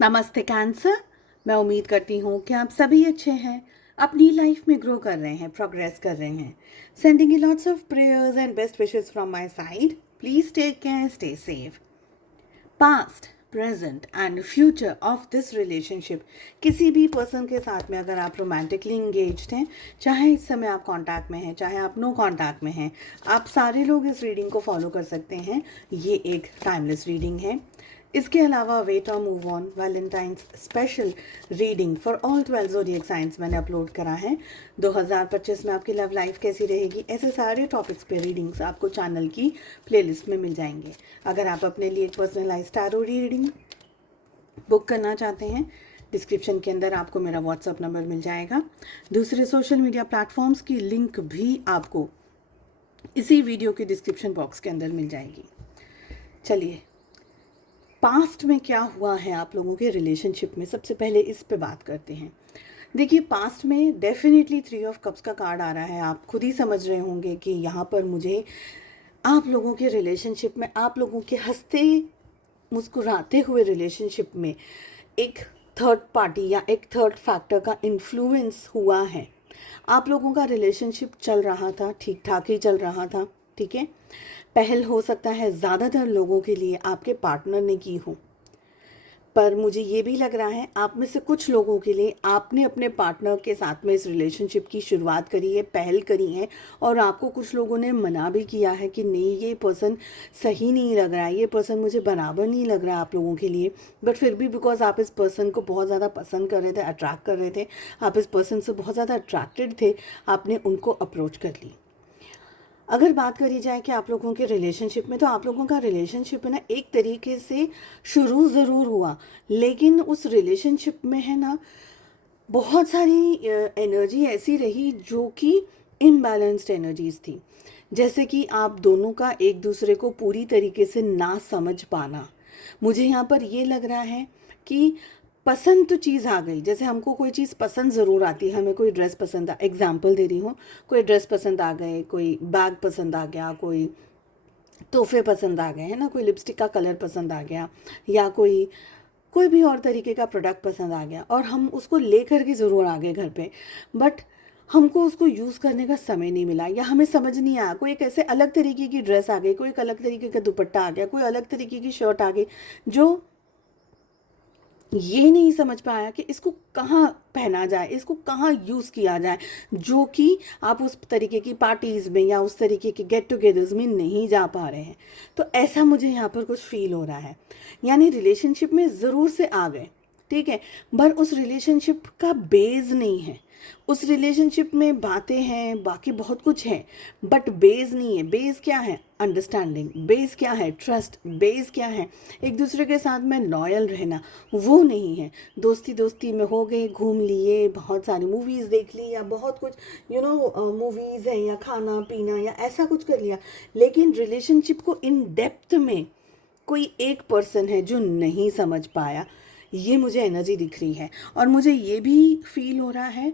नमस्ते कैंसर। मैं उम्मीद करती हूँ कि आप सभी अच्छे हैं, अपनी लाइफ में ग्रो कर रहे हैं, प्रोग्रेस कर रहे हैं। Sending you lots of prayers and best wishes from my side. Please take care, stay safe. Past, present and future of this relationship, किसी भी पर्सन के साथ में अगर आप रोमांटिकली इंगेज्ड हैं, चाहे इस समय आप कांटेक्ट में हैं, चाहे आप नो कांटेक्ट में हैं, आप सारे लोग इस रीडिंग को फॉलो कर सकते हैं। ये एक टाइमलेस रीडिंग है। इसके अलावा वेट और move on Valentine's special reading for all 12 zodiac science मैंने अपलोड करा है। 2025 में आपकी लव लाइफ कैसी रहेगी, ऐसे सारे टॉपिक्स पे रीडिंग्स आपको चैनल की प्लेलिस्ट में मिल जाएंगे। अगर आप अपने लिए एक पर्सनलाइज टैरो रीडिंग बुक करना चाहते हैं, डिस्क्रिप्शन के अंदर आपको मेरा व्हाट्सअप नंबर मिल जाएगा। दूसरे सोशल मीडिया प्लेटफॉर्म्स की लिंक भी आपको इसी वीडियो के डिस्क्रिप्शन बॉक्स के अंदर मिल जाएगी। चलिए, पास्ट में क्या हुआ है आप लोगों के रिलेशनशिप में, सबसे पहले इस पे बात करते हैं। देखिए, पास्ट में डेफिनेटली 3 ऑफ कप्स का कार्ड आ रहा है। आप खुद ही समझ रहे होंगे कि यहाँ पर मुझे आप लोगों के रिलेशनशिप में, आप लोगों के हंसते मुस्कुराते हुए रिलेशनशिप में एक थर्ड पार्टी या एक थर्ड फैक्टर का इन्फ्लुएंस हुआ है। आप लोगों का रिलेशनशिप चल रहा था, ठीक ठाक ही चल रहा था, ठीक है। पहल हो सकता है ज़्यादातर लोगों के लिए आपके पार्टनर ने की हो, पर मुझे ये भी लग रहा है आप में से कुछ लोगों के लिए आपने अपने पार्टनर के साथ में इस रिलेशनशिप की शुरुआत करी है, पहल करी है, और आपको कुछ लोगों ने मना भी किया है कि नहीं, ये पर्सन सही नहीं लग रहा है, ये पर्सन मुझे बराबर नहीं लग रहा है आप लोगों के लिए। बट फिर भी बिकॉज आप इस पर्सन को बहुत ज़्यादा पसंद कर रहे थे, अट्रैक्ट कर रहे थे, आप इस पर्सन से बहुत ज़्यादा अट्रैक्टेड थे, आपने उनको अप्रोच कर ली। अगर बात करी जाए कि आप लोगों के रिलेशनशिप में, तो आप लोगों का रिलेशनशिप है ना, एक तरीके से शुरू ज़रूर हुआ, लेकिन उस रिलेशनशिप में है ना बहुत सारी एनर्जी ऐसी रही जो कि इनबैलेंस्ड एनर्जीज थी। जैसे कि आप दोनों का एक दूसरे को पूरी तरीके से ना समझ पाना। मुझे यहाँ पर ये लग रहा है कि पसंद तो चीज़ आ गई, जैसे हमको कोई चीज़ पसंद ज़रूर आती है। हमें कोई ड्रेस पसंद आ, एग्जाम्पल दे रही हूँ, कोई ड्रेस पसंद आ गए, कोई बैग पसंद आ गया, कोई तोहफे पसंद आ गए, है ना, कोई लिपस्टिक का कलर पसंद आ गया, या कोई कोई भी और तरीके का प्रोडक्ट पसंद आ गया, और हम उसको लेकर के ज़रूर आ गए घर पे, बट हमको उसको यूज़ करने का समय नहीं मिला, या हमें समझ नहीं आया। कोई एक ऐसे अलग तरीके की ड्रेस आ गई, कोई एक अलग तरीके का दुपट्टा आ गया, कोई अलग तरीके की शर्ट आ गई, जो ये नहीं समझ पाया कि इसको कहाँ पहना जाए, इसको कहाँ यूज़ किया जाए, जो कि आप उस तरीके की पार्टीज़ में या उस तरीके के गेट टुगेदर्स में नहीं जा पा रहे हैं। तो ऐसा मुझे यहाँ पर कुछ फील हो रहा है। यानी रिलेशनशिप में ज़रूर से आ गए, ठीक है, पर उस रिलेशनशिप का बेस नहीं है। उस रिलेशनशिप में बातें हैं, बाकी बहुत कुछ है, बट बेस नहीं है। बेस क्या है? अंडरस्टैंडिंग। बेस क्या है? ट्रस्ट। बेस क्या है? एक दूसरे के साथ में लॉयल रहना। वो नहीं है। दोस्ती दोस्ती में हो गए, घूम लिए, बहुत सारी मूवीज़ देख ली, या बहुत कुछ मूवीज़ है, या खाना पीना, या ऐसा कुछ कर लिया, लेकिन रिलेशनशिप को इन डेप्थ में कोई एक पर्सन है जो नहीं समझ पाया। ये मुझे एनर्जी दिख रही है, और मुझे ये भी फील हो रहा है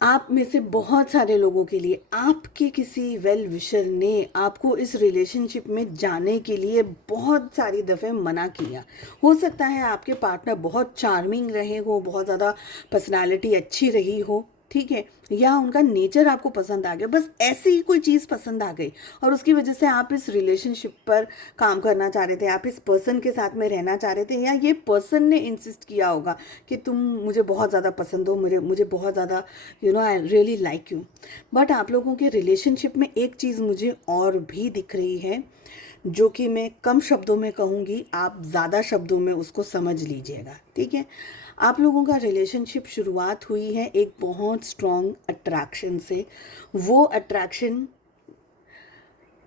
आप में से बहुत सारे लोगों के लिए आपके किसी वेल विशर ने आपको इस रिलेशनशिप में जाने के लिए बहुत सारी दफ़े मना किया। हो सकता है आपके पार्टनर बहुत चार्मिंग रहे हो, बहुत ज़्यादा पर्सनालिटी अच्छी रही हो, ठीक है, या उनका नेचर आपको पसंद आ गया, बस ऐसी ही कोई चीज़ पसंद आ गई, और उसकी वजह से आप इस रिलेशनशिप पर काम करना चाह रहे थे, आप इस पर्सन के साथ में रहना चाह रहे थे, या ये पर्सन ने इंसिस्ट किया होगा कि तुम मुझे बहुत ज़्यादा पसंद हो, मुझे बहुत ज़्यादा I really like you. But आप लोगों के रिलेशनशिप में एक चीज़ मुझे और भी दिख रही है, जो कि मैं कम शब्दों में कहूँगी, आप ज़्यादा शब्दों में उसको समझ लीजिएगा, ठीक है। आप लोगों का रिलेशनशिप शुरुआत हुई है एक बहुत स्ट्रॉन्ग अट्रैक्शन से। वो अट्रैक्शन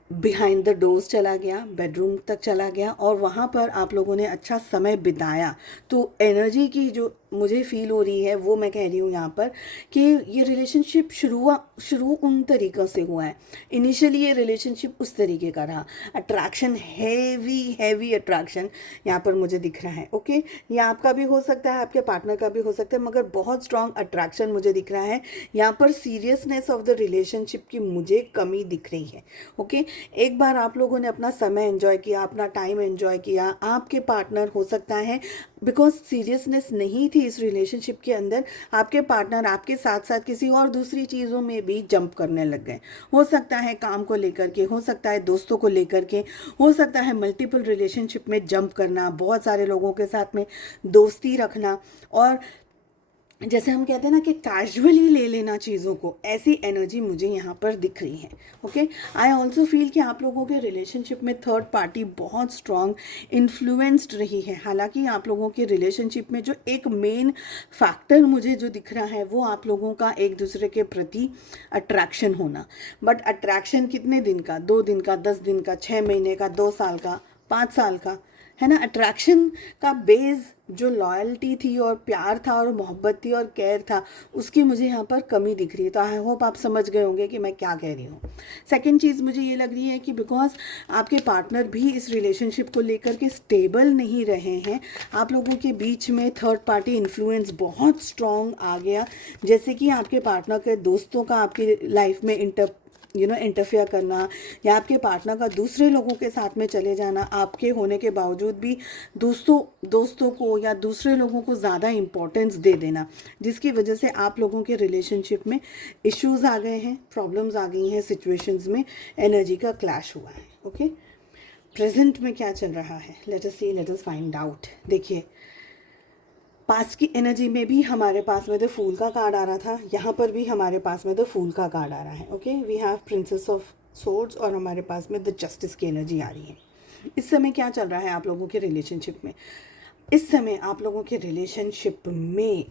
बिहाइंड द डोर्स चला गया, बेडरूम तक चला गया, और वहाँ पर आप लोगों ने अच्छा समय बिताया। तो एनर्जी की जो मुझे फील हो रही है वो मैं कह रही हूँ यहाँ पर, कि ये रिलेशनशिप शुरू उन तरीक़ों से हुआ है। इनिशियली ये रिलेशनशिप उस तरीके का रहा, अट्रैक्शन, हैवी हैवी अट्रैक्शन यहाँ पर मुझे दिख रहा है। ओके, ये आपका भी हो सकता है, आपके पार्टनर का भी हो सकता है, मगर बहुत स्ट्रॉन्ग अट्रैक्शन मुझे दिख रहा है यहाँ पर। सीरियसनेस ऑफ द रिलेशनशिप की मुझे कमी दिख रही है। ओके, एक बार आप लोगों ने अपना समय एंजॉय किया, अपना टाइम एंजॉय किया, आपके पार्टनर हो सकता है बिकॉज सीरियसनेस नहीं थी इस रिलेशनशिप के अंदर, आपके पार्टनर आपके साथ साथ किसी और दूसरी चीज़ों में भी जंप करने लग गए। हो सकता है काम को लेकर के, हो सकता है दोस्तों को लेकर के, हो सकता है मल्टीपल रिलेशनशिप में जंप करना, बहुत सारे लोगों के साथ में दोस्ती रखना, और जैसे हम कहते हैं ना कि कैजुअली ले लेना चीज़ों को, ऐसी एनर्जी मुझे यहाँ पर दिख रही है। ओके, आई ऑल्सो फील कि आप लोगों के रिलेशनशिप में थर्ड पार्टी बहुत स्ट्रॉन्ग इन्फ्लुएंस्ड रही है। हालांकि आप लोगों के रिलेशनशिप में जो एक मेन फैक्टर मुझे जो दिख रहा है वो आप लोगों का एक दूसरे के प्रति अट्रैक्शन होना। बट अट्रैक्शन कितने दिन का, 2 दिन का, 10 दिन का, 6 महीने का, 2 साल का, 5 साल का, है ना। अट्रैक्शन का बेस जो लॉयल्टी थी और प्यार था और मोहब्बत थी और केयर था, उसकी मुझे यहाँ पर कमी दिख रही है। तो आई होप आप समझ गए होंगे कि मैं क्या कह रही हूँ। सेकंड चीज़ मुझे ये लग रही है कि बिकॉज आपके पार्टनर भी इस रिलेशनशिप को लेकर के स्टेबल नहीं रहे हैं, आप लोगों के बीच में थर्ड पार्टी इन्फ्लुएंस बहुत स्ट्रॉन्ग आ गया। जैसे कि आपके पार्टनर के दोस्तों का आपकी लाइफ में इंटरफेयर करना, या आपके पार्टनर का दूसरे लोगों के साथ में चले जाना, आपके होने के बावजूद भी दोस्तों को या दूसरे लोगों को ज़्यादा इम्पोर्टेंस दे देना, जिसकी वजह से आप लोगों के रिलेशनशिप में इश्यूज़ आ गए हैं, प्रॉब्लम्स आ गई हैं, सिचुएशंस में एनर्जी का क्लैश हुआ है। ओके, प्रेजेंट में क्या चल रहा है, लेट अस सी, लेट अस फाइंड आउट। देखिए, पास्ट की एनर्जी में भी हमारे पास में द फूल का कार्ड आ रहा था, यहाँ पर भी हमारे पास में द फूल का कार्ड आ रहा है। Okay, we have princess of swords और हमारे पास में द जस्टिस की एनर्जी आ रही है। इस समय क्या चल रहा है आप लोगों के रिलेशनशिप में? इस समय आप लोगों के रिलेशनशिप में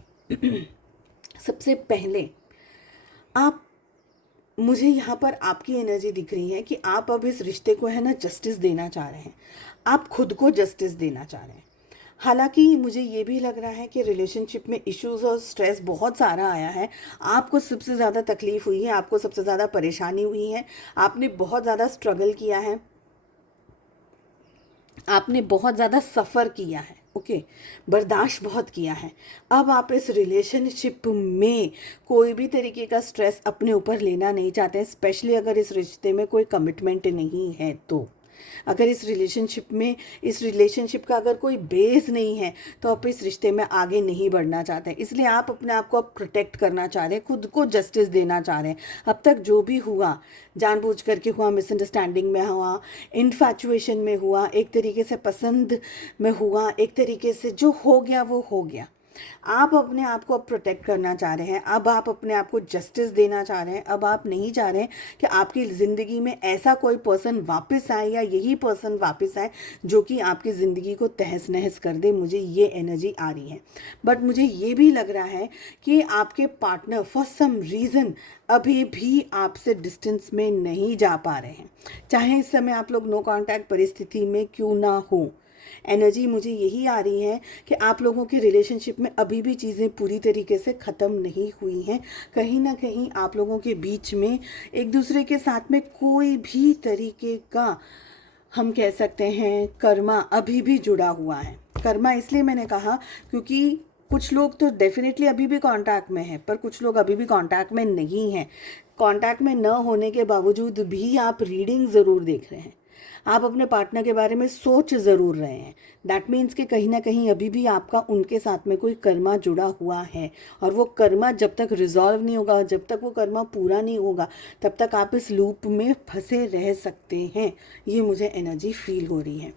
सबसे पहले मुझे यहाँ पर आपकी एनर्जी दिख रही है कि आप अब इस रिश्ते को है ना जस्टिस देना चाह रहे हैं, आप खुद को जस्टिस देना चाह रहे हैं। हालांकि मुझे ये भी लग रहा है कि रिलेशनशिप में इश्यूज़ और स्ट्रेस बहुत सारा आया है, आपको सबसे ज़्यादा तकलीफ़ हुई है, आपको सबसे ज़्यादा परेशानी हुई है, आपने बहुत ज़्यादा स्ट्रगल किया है, आपने बहुत ज़्यादा सफ़र किया है। ओके, बर्दाश्त बहुत किया है। अब आप इस रिलेशनशिप में कोई भी तरीके का स्ट्रेस अपने ऊपर लेना नहीं चाहते हैं, स्पेशली अगर इस रिश्ते में कोई कमिटमेंट नहीं है तो। अगर इस रिलेशनशिप का अगर कोई बेस नहीं है तो आप इस रिश्ते में आगे नहीं बढ़ना चाहते हैं। इसलिए आप अपने आप को अब प्रोटेक्ट करना चाह रहे हैं, खुद को जस्टिस देना चाह रहे हैं। अब तक जो भी हुआ, जानबूझ करके हुआ, मिसअंडरस्टैंडिंग में हुआ, इन्फैचुएशन में हुआ, एक तरीके से पसंद में हुआ, एक तरीके से जो हो गया वो हो गया। आप अपने आप को अब प्रोटेक्ट करना चाह रहे हैं, अब आप अपने आप को जस्टिस देना चाह रहे हैं। अब आप नहीं चाह रहे हैं कि आपकी ज़िंदगी में ऐसा कोई पर्सन वापस आए या यही पर्सन वापस आए जो कि आपकी ज़िंदगी को तहस नहस कर दे। मुझे ये एनर्जी आ रही है। बट मुझे ये भी लग रहा है कि आपके पार्टनर फॉर सम रीज़न अभी भी आपसे डिस्टेंस में नहीं जा पा रहे हैं, चाहे इस समय आप लोग नो कॉन्टैक्ट परिस्थिति में क्यों ना हो। एनर्जी मुझे यही आ रही है कि आप लोगों के रिलेशनशिप में अभी भी चीज़ें पूरी तरीके से ख़त्म नहीं हुई हैं। कहीं ना कहीं आप लोगों के बीच में एक दूसरे के साथ में कोई भी तरीके का, हम कह सकते हैं, कर्मा अभी भी जुड़ा हुआ है। कर्मा इसलिए मैंने कहा क्योंकि कुछ लोग तो डेफिनेटली अभी भी कांटेक्ट में हैं, पर कुछ लोग अभी भी कांटेक्ट में नहीं हैं। कांटेक्ट में न होने के बावजूद भी आप रीडिंग ज़रूर देख रहे हैं, आप अपने पार्टनर के बारे में सोच ज़रूर रहे हैं। दैट मीन्स कि कहीं ना कहीं अभी भी आपका उनके साथ में कोई कर्मा जुड़ा हुआ है, और वो कर्मा जब तक रिजॉल्व नहीं होगा, जब तक वो कर्मा पूरा नहीं होगा, तब तक आप इस लूप में फंसे रह सकते हैं। ये मुझे एनर्जी फील हो रही है।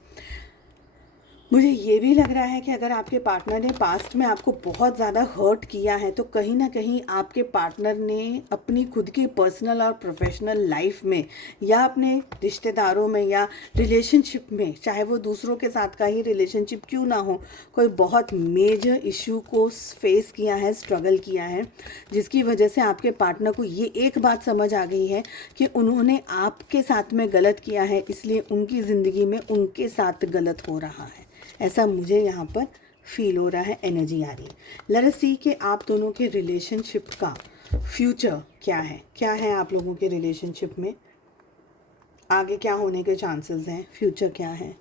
मुझे ये भी लग रहा है कि अगर आपके पार्टनर ने पास्ट में आपको बहुत ज़्यादा हर्ट किया है तो कहीं ना कहीं आपके पार्टनर ने अपनी खुद की पर्सनल और प्रोफेशनल लाइफ में या अपने रिश्तेदारों में या रिलेशनशिप में, चाहे वो दूसरों के साथ का ही रिलेशनशिप क्यों ना हो, कोई बहुत मेजर इशू को फेस किया है, स्ट्रगल किया है, जिसकी वजह से आपके पार्टनर को ये एक बात समझ आ गई है कि उन्होंने आपके साथ में गलत किया है, इसलिए उनकी ज़िंदगी में उनके साथ गलत हो रहा है। ऐसा मुझे यहाँ पर फील हो रहा है, एनर्जी आ रही है। लेट अस सी कि आप दोनों के रिलेशनशिप का फ्यूचर क्या है आप लोगों के रिलेशनशिप में, आगे क्या होने के चांसेस हैं, फ्यूचर क्या है।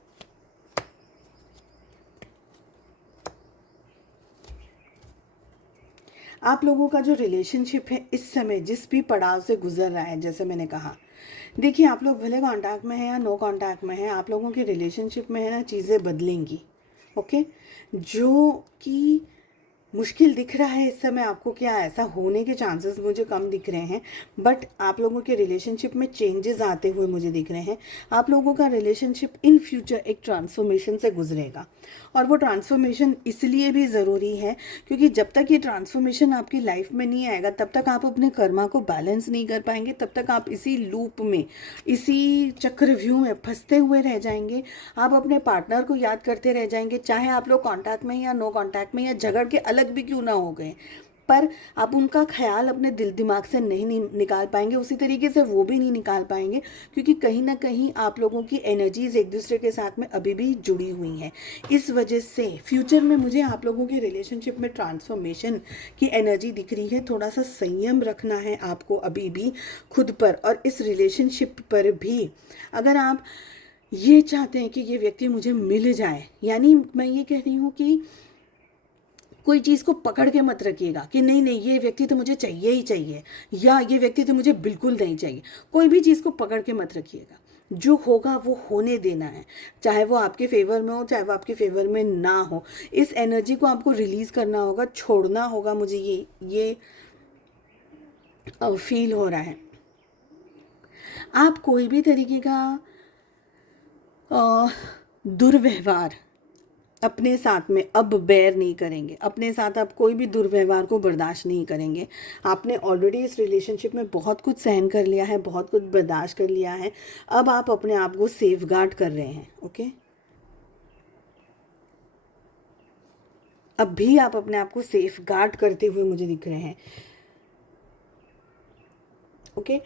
आप लोगों का जो रिलेशनशिप है इस समय जिस भी पड़ाव से गुजर रहा है, जैसे मैंने कहा, देखिए आप लोग भले कांटेक्ट में हैं या नो कांटेक्ट में हैं, आप लोगों के रिलेशनशिप में है ना, चीज़ें बदलेंगी। ओके, जो कि मुश्किल दिख रहा है इस समय आपको, क्या ऐसा होने के चांसेस मुझे कम दिख रहे हैं, बट आप लोगों के रिलेशनशिप में चेंजेस आते हुए मुझे दिख रहे हैं। आप लोगों का रिलेशनशिप इन फ्यूचर एक ट्रांसफॉर्मेशन से गुजरेगा, और वो ट्रांसफॉर्मेशन इसलिए भी ज़रूरी है क्योंकि जब तक ये ट्रांसफॉर्मेशन आपकी लाइफ में नहीं आएगा तब तक आप अपने कर्मा को बैलेंस नहीं कर पाएंगे, तब तक आप इसी लूप में, इसी चक्रव्यूह में फंसते हुए रह जाएंगे। आप अपने पार्टनर को याद करते रह जाएंगे, चाहे आप लोग कांटेक्ट में या नो कांटेक्ट में या झगड़ के अलग भी क्यों ना हो गए, पर आप उनका ख्याल अपने दिल दिमाग से नहीं निकाल पाएंगे, उसी तरीके से वो भी नहीं निकाल पाएंगे, क्योंकि कहीं ना कहीं आप लोगों की एनर्जीज एक दूसरे के साथ में अभी भी जुड़ी हुई हैं। इस वजह से फ्यूचर में मुझे आप लोगों के रिलेशनशिप में ट्रांसफॉर्मेशन की एनर्जी दिख रही है। थोड़ा सा संयम रखना है आपको अभी भी खुद पर और इस रिलेशनशिप पर भी। अगर आप ये चाहते हैं कि ये व्यक्ति मुझे मिल जाए, यानी मैं ये कह रही हूँ कि कोई चीज़ को पकड़ के मत रखिएगा कि नहीं नहीं ये व्यक्ति तो मुझे चाहिए ही चाहिए, या ये व्यक्ति तो मुझे बिल्कुल नहीं चाहिए। कोई भी चीज़ को पकड़ के मत रखिएगा, जो होगा वो होने देना है, चाहे वो आपके फेवर में हो चाहे वो आपके फेवर में ना हो। इस एनर्जी को आपको रिलीज़ करना होगा, छोड़ना होगा। मुझे ये फील हो रहा है। आप कोई भी तरीके का दुर्व्यवहार अपने साथ में अब बेयर नहीं करेंगे, अपने साथ आप कोई भी दुर्व्यवहार को बर्दाश्त नहीं करेंगे। आपने ऑलरेडी इस रिलेशनशिप में बहुत कुछ सहन कर लिया है, बहुत कुछ बर्दाश्त कर लिया है, अब आप अपने आप को सेफगार्ड कर रहे हैं। ओके, अब भी आप अपने आप को सेफगार्ड करते हुए मुझे दिख रहे हैं। ओके,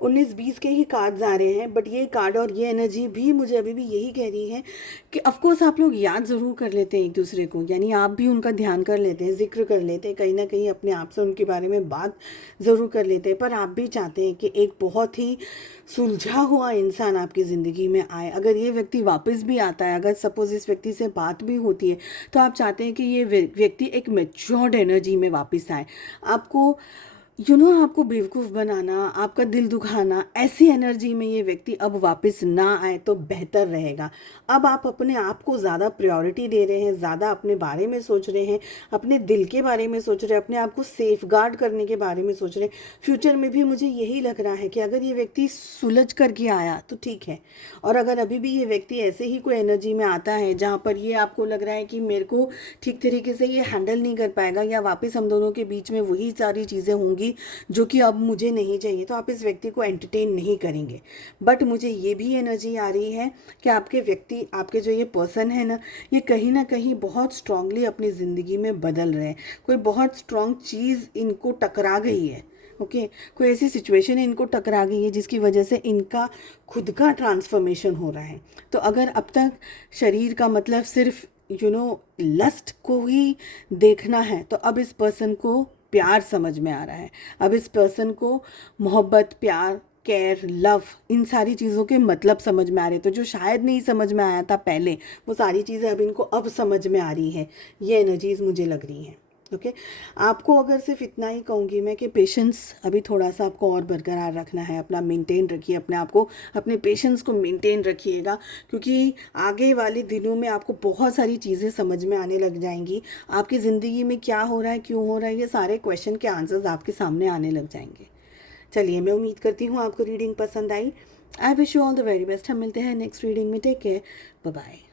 19-20 के ही कार्ड्स आ रहे हैं, बट ये कार्ड और ये एनर्जी भी मुझे अभी भी यही कह रही है कि ऑफकोर्स आप लोग याद ज़रूर कर लेते हैं एक दूसरे को, यानी आप भी उनका ध्यान कर लेते हैं, जिक्र कर लेते हैं, कहीं ना कहीं अपने आप से उनके बारे में बात ज़रूर कर लेते हैं, पर आप भी चाहते हैं कि एक बहुत ही सुलझा हुआ इंसान आपकी ज़िंदगी में आए। अगर ये व्यक्ति वापस भी आता है, अगर सपोज़ इस व्यक्ति से बात भी होती है, तो आप चाहते हैं कि ये व्यक्ति एक मैच्योर्ड एनर्जी में वापस आए। आपको आपको बेवकूफ़ बनाना, आपका दिल दुखाना, ऐसी एनर्जी में ये व्यक्ति अब वापस ना आए तो बेहतर रहेगा। अब आप अपने आप को ज़्यादा प्रायोरिटी दे रहे हैं, ज़्यादा अपने बारे में सोच रहे हैं, अपने दिल के बारे में सोच रहे हैं, अपने आप को सेफगार्ड करने के बारे में सोच रहे हैं। फ्यूचर में भी मुझे यही लग रहा है कि अगर ये व्यक्ति सुलझ करके आया तो ठीक है, और अगर अभी भी ये व्यक्ति ऐसे ही कोई एनर्जी में आता है जहाँ पर ये आपको लग रहा है कि मेरे को ठीक तरीके से ये हैंडल नहीं कर पाएगा, या वापस हम दोनों के बीच में वही सारी चीज़ें होंगी जो कि अब मुझे नहीं चाहिए, तो आप इस व्यक्ति को एंटरटेन नहीं करेंगे। बट मुझे ये भी एनर्जी आ रही है कि आपके जो ये पर्सन है ना, ये कहीं ना कहीं बहुत स्ट्रांगली अपनी ज़िंदगी में बदल रहे हैं। कोई बहुत स्ट्रांग चीज़ इनको टकरा गई है। ओके, कोई ऐसी सिचुएशन इनको टकरा गई है जिसकी वजह से इनका खुद का ट्रांसफॉर्मेशन हो रहा है। तो अगर अब तक शरीर का मतलब सिर्फ लस्ट को ही देखना है, तो अब इस पर्सन को प्यार समझ में आ रहा है। अब इस पर्सन को मोहब्बत, प्यार, केयर, लव, इन सारी चीज़ों के मतलब समझ में आ रहे। तो जो शायद नहीं समझ में आया था पहले, वो सारी चीज़ें अब इनको अब समझ में आ रही हैं। ये एनर्जीज मुझे लग रही हैं। ओके, आपको अगर सिर्फ इतना ही कहूँगी मैं कि पेशेंस अभी थोड़ा सा आपको और बरकरार रखना है, अपना मेंटेन रखिए, अपने आप को, अपने पेशेंस को मेंटेन रखिएगा, क्योंकि आगे वाले दिनों में आपको बहुत सारी चीज़ें समझ में आने लग जाएंगी। आपकी ज़िंदगी में क्या हो रहा है, क्यों हो रहा है, ये सारे क्वेश्चन के आंसर्स आपके सामने आने लग जाएंगे। चलिए, मैं उम्मीद करती हूँ आपको रीडिंग पसंद आई। I wish you all the very best. हम मिलते हैं नेक्स्ट रीडिंग में। Take care, bye bye.